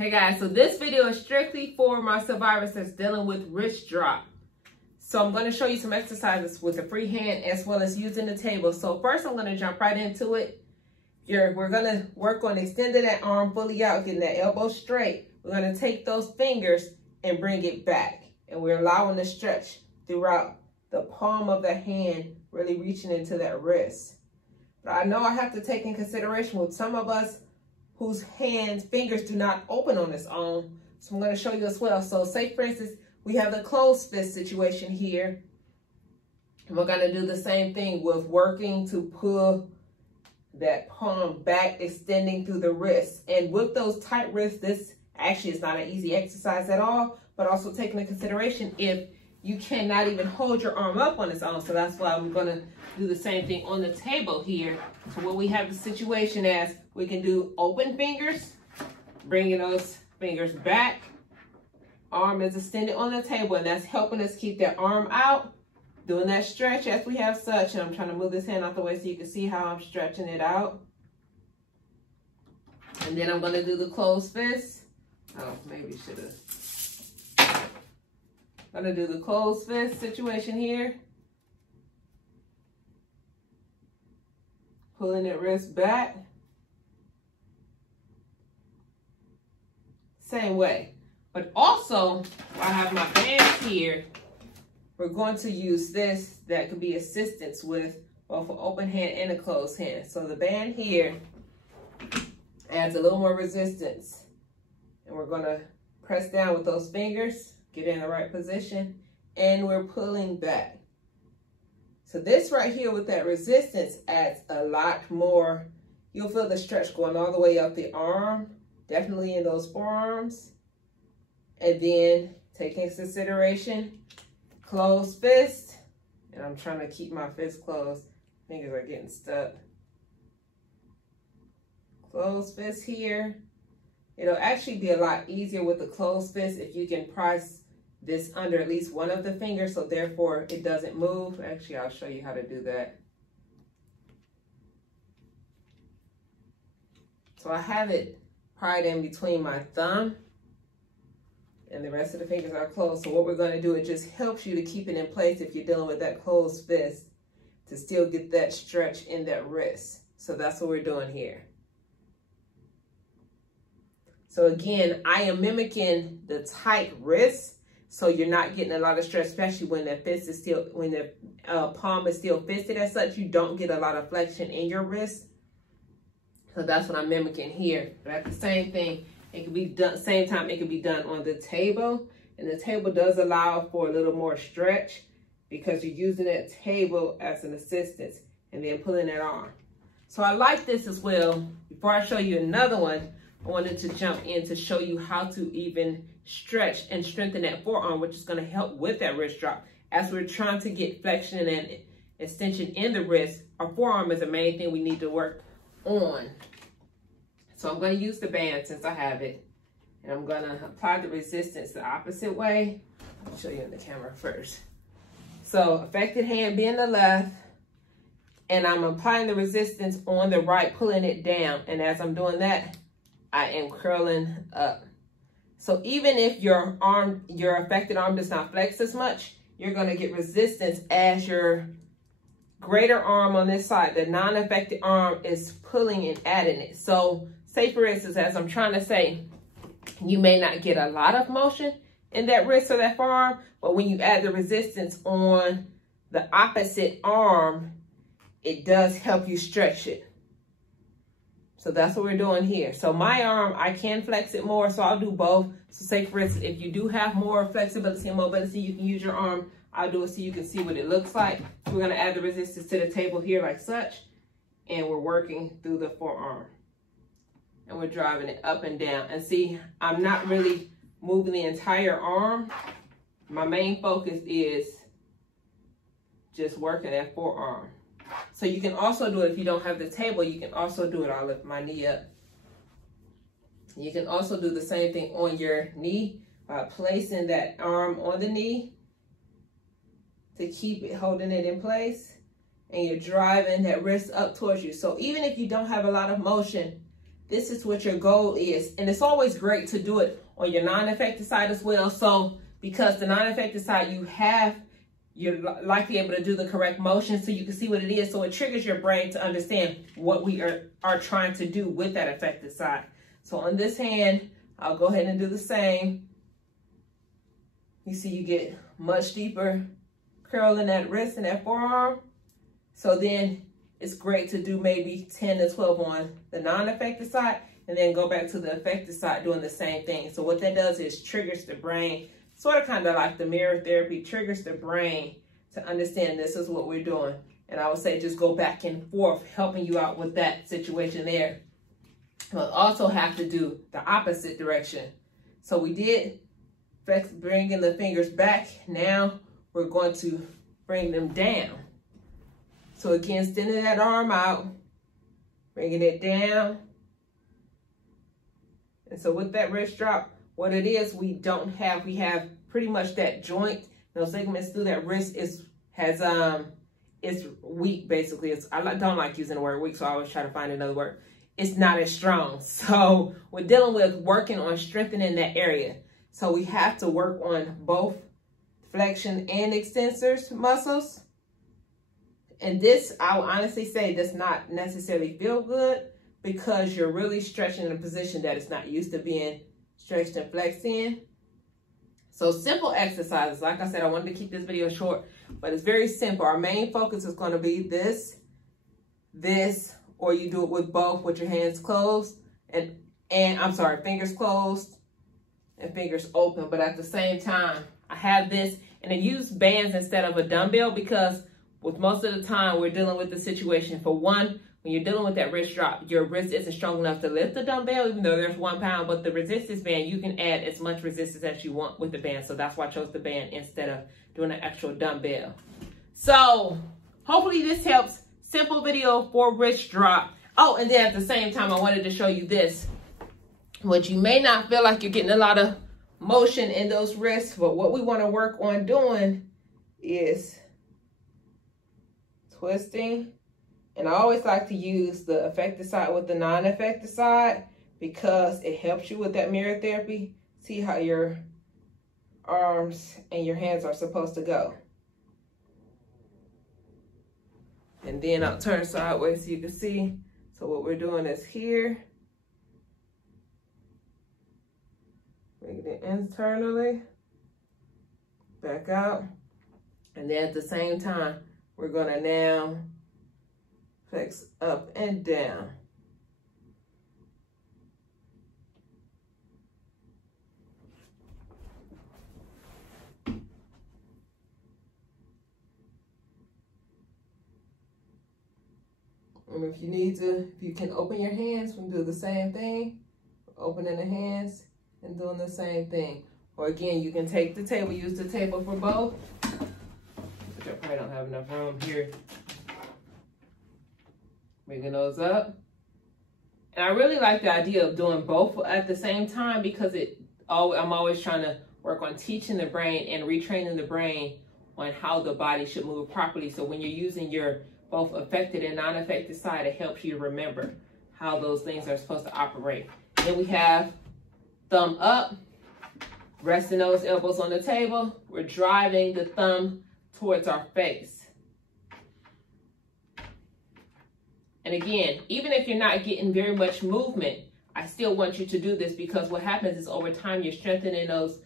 Hey guys, so this video is strictly for my survivors that's dealing with wrist drop. So I'm going to show you some exercises with the free hand as well as using the table. So first I'm going to jump right into it. We're going to work on extending that arm fully out, getting that elbow straight. We're going to take those fingers and bring it back. And we're allowing the stretch throughout the palm of the hand, really reaching into that wrist. But I know I have to take in consideration with some of us whose fingers do not open on its own. So I'm going to show you as well. So say for instance, we have the closed fist situation here. And we're going to do the same thing with working to pull that palm back, extending through the wrist. And with those tight wrists, this actually is not an easy exercise at all, but also taking into consideration if you cannot even hold your arm up on its own. So that's why I'm going to do the same thing on the table here. So what we have the situation as, we can do open fingers, bringing those fingers back. Arm is extended on the table, and that's helping us keep that arm out, doing that stretch as we have such. And I'm trying to move this hand out the way so you can see how I'm stretching it out. And then I'm going to do the closed fist. Oh, maybe should have. I'm going to do the closed fist situation here. Pulling that wrist back. Same way. But also, I have my band here. We're going to use this that could be assistance with both an open hand and a closed hand. So the band here adds a little more resistance. And we're going to press down with those fingers, get in the right position, and we're pulling back. So this right here with that resistance adds a lot more. You'll feel the stretch going all the way up the arm, definitely in those forearms. And then taking into consideration, closed fist. And I'm trying to keep my fist closed. Fingers are getting stuck. Closed fist here. It'll actually be a lot easier with the closed fist if you can press this under at least one of the fingers, so therefore it doesn't move. Actually, I'll show you how to do that. So I have it pried in between my thumb and the rest of the fingers are closed. So what we're going to do, it just helps you to keep it in place if you're dealing with that closed fist, to still get that stretch in that wrist. So that's what we're doing here. So again, I am mimicking the tight wrist, so you're not getting a lot of stretch, especially when the fist is still, when the palm is still fisted as such, you don't get a lot of flexion in your wrist. So that's what I'm mimicking here. But at the same thing, it can be done, same time it can be done on the table. And the table does allow for a little more stretch because you're using that table as an assistance and then pulling that arm. So I like this as well. Before I show you another one, I wanted to jump in to show you how to even stretch and strengthen that forearm, which is going to help with that wrist drop. As we're trying to get flexion and extension in the wrist, our forearm is the main thing we need to work on. So I'm going to use the band since I have it, and I'm going to apply the resistance the opposite way. I'll show you in the camera first. So affected hand being the left, and I'm applying the resistance on the right, pulling it down. And as I'm doing that, I am curling up. So even if your affected arm does not flex as much, you're going to get resistance as your greater arm on this side, the non-affected arm, is pulling and adding it. So say for instance, as I'm trying to say, you may not get a lot of motion in that wrist or that forearm, but when you add the resistance on the opposite arm, it does help you stretch it. So that's what we're doing here. So my arm, I can flex it more, so I'll do both. So say for instance, if you do have more flexibility and mobility, you can use your arm. I'll do it so you can see what it looks like. So we're gonna add the resistance to the table here like such, and we're working through the forearm. And we're driving it up and down. And see, I'm not really moving the entire arm. My main focus is just working that forearm. So you can also do it if you don't have the table. You can also do it. I'll lift my knee up. You can also do the same thing on your knee by placing that arm on the knee to keep it, holding it in place. And you're driving that wrist up towards you. So even if you don't have a lot of motion, this is what your goal is. And it's always great to do it on your non-affected side as well. So because the non-affected side you're likely able to do the correct motion so you can see what it is. So it triggers your brain to understand what we are trying to do with that affected side. So on this hand, I'll go ahead and do the same. You see you get much deeper curl in that wrist and that forearm. So then it's great to do maybe 10 to 12 on the non-affected side and then go back to the affected side doing the same thing. So what that does is triggers the brain, sort of kind of like the mirror therapy, triggers the brain to understand this is what we're doing. And I would say just go back and forth, helping you out with that situation there. We'll also have to do the opposite direction. So we did bringing the fingers back. Now we're going to bring them down. So again, extending that arm out, bringing it down. And so with that wrist drop, what it is, we have pretty much that joint, those ligaments through that wrist it's weak basically. I don't like using the word weak, so I always try to find another word. It's not as strong. So we're dealing with working on strengthening that area. So we have to work on both flexion and extensors muscles. And this, I will honestly say, does not necessarily feel good because you're really stretching in a position that it's not used to being stretched and flexed in. So simple exercises. Like I said, I wanted to keep this video short, but it's very simple. Our main focus is going to be this, or you do it with both with your hands closed fingers closed and fingers open. But at the same time, I have this, and I use bands instead of a dumbbell because with most of the time we're dealing with the situation. For one, when you're dealing with that wrist drop, your wrist isn't strong enough to lift the dumbbell, even though there's 1 pound, but the resistance band, you can add as much resistance as you want with the band. So that's why I chose the band instead of doing an actual dumbbell. So hopefully this helps. Simple video for wrist drop. Oh, and then at the same time, I wanted to show you this, which you may not feel like you're getting a lot of motion in those wrists, but what we want to work on doing is twisting. And I always like to use the affected side with the non-affected side because it helps you with that mirror therapy. See how your arms and your hands are supposed to go. And then I'll turn sideways so you can see. So what we're doing is here, bring it internally, back out. And then at the same time, we're gonna now flex up and down. And if you need to, if you can open your hands, we can do the same thing. Opening the hands and doing the same thing. Or again, you can take the table, use the table for both. Which I probably don't have enough room here. Bringing those up. And I really like the idea of doing both at the same time because I'm always trying to work on teaching the brain and retraining the brain on how the body should move properly. So when you're using your both affected and non-affected side, it helps you to remember how those things are supposed to operate. Then we have thumb up, resting those elbows on the table. We're driving the thumb towards our face. And again, even if you're not getting very much movement, I still want you to do this because what happens is over time, you're strengthening those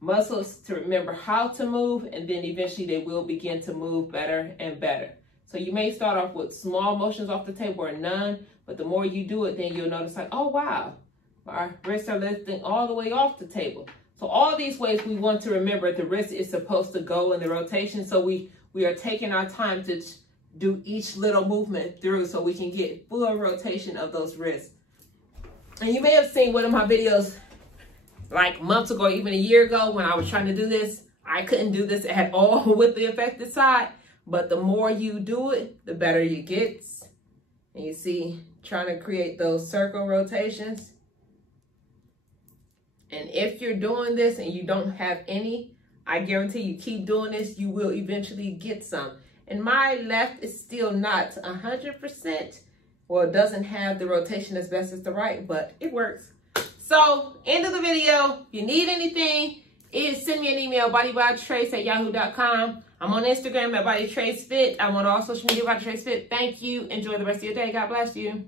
muscles to remember how to move, and then eventually they will begin to move better and better. So you may start off with small motions off the table or none, but the more you do it, then you'll notice like, oh, wow, our wrists are lifting all the way off the table. So all these ways we want to remember the wrist is supposed to go in the rotation. So we are taking our time to do each little movement through so we can get full rotation of those wrists. And you may have seen one of my videos like months ago, even a year ago when I was trying to do this. I couldn't do this at all with the affected side. But the more you do it, the better you get. And you see, trying to create those circle rotations. And if you're doing this and you don't have any, I guarantee you keep doing this, you will eventually get some. And my left is still not 100%. Well, it doesn't have the rotation as best as the right, but it works. So, end of the video. If you need anything, send me an email, bodybytrace@yahoo.com. I'm on Instagram at Bodytracefit. I'm on all social media, Bodytracefit. Thank you. Enjoy the rest of your day. God bless you.